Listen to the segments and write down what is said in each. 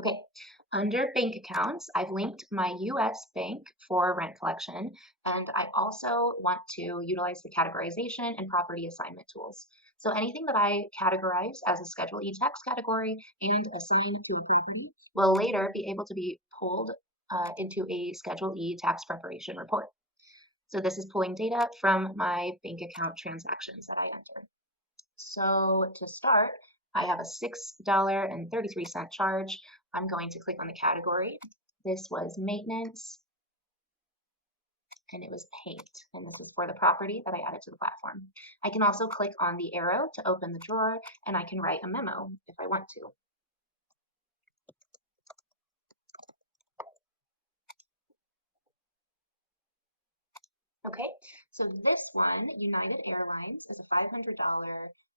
Okay, under bank accounts, I've linked my US bank for rent collection, and I also want to utilize the categorization and property assignment tools. So anything that I categorize as a Schedule E tax category and assign to a property will later be able to be pulled into a Schedule E tax preparation report. So this is pulling data from my bank account transactions that I enter. So to start, I have a $6.33 charge. I'm going to click on the category. This was maintenance, and it was paint, and this is for the property that I added to the platform. I can also click on the arrow to open the drawer, and I can write a memo if I want to. Okay, so this one, United Airlines, is a $500,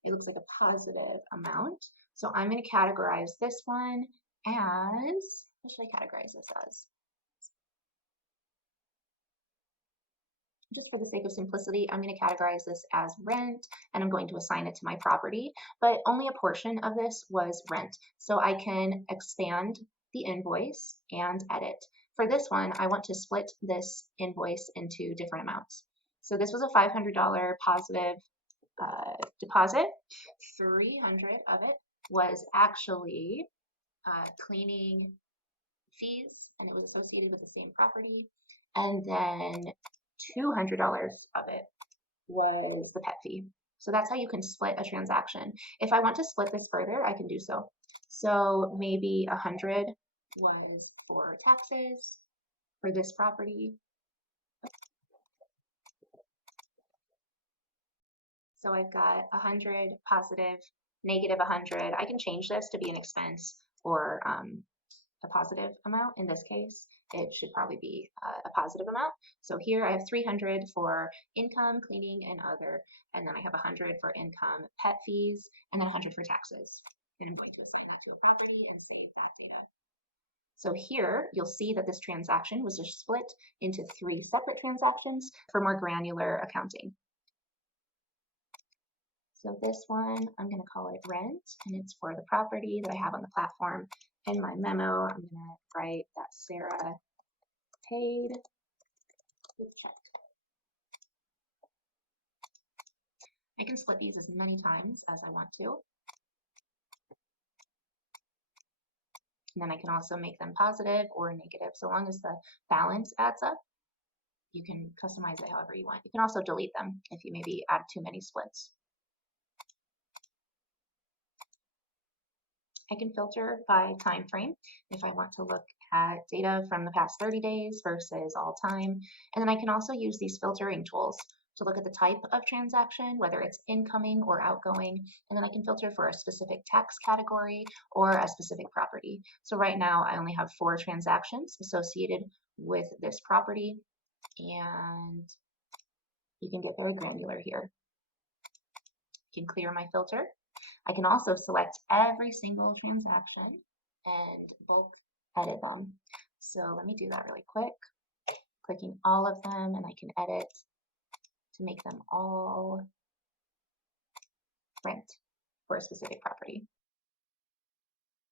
it looks like a positive amount. So I'm going to categorize this one as, what should I categorize this as? Just for the sake of simplicity, I'm going to categorize this as rent, and I'm going to assign it to my property, but only a portion of this was rent. So I can expand the invoice and edit. For this one, I want to split this invoice into different amounts. So this was a $500 positive deposit. 300 of it was actually cleaning fees, and it was associated with the same property. And then $200 of it was the pet fee. So that's how you can split a transaction. If I want to split this further, I can do so. So maybe 100 was for taxes for this property. So I've got 100 positive, negative 100. I can change this to be an expense or a positive amount. In this case, it should probably be a positive amount. So here I have 300 for income, cleaning, and other, and then I have 100 for income, pet fees, and then 100 for taxes. And I'm going to assign that to a property and save that data. So here you'll see that this transaction was just split into 3 separate transactions for more granular accounting. So this one, I'm going to call it rent, and it's for the property that I have on the platform. In my memo, I'm going to write that Sarah paid with check. I can split these as many times as I want to. And then I can also make them positive or negative. So long as the balance adds up, you can customize it however you want. You can also delete them if you maybe add too many splits. I can filter by time frame if I want to look at data from the past 30 days versus all time. And then I can also use these filtering tools to look at the type of transaction, whether it's incoming or outgoing. And then I can filter for a specific tax category or a specific property. So right now I only have 4 transactions associated with this property, and you can get very granular here. You can clear my filter. I can also select every single transaction and bulk edit them. So let me do that really quick. Clicking all of them, and I can edit to make them all rent for a specific property.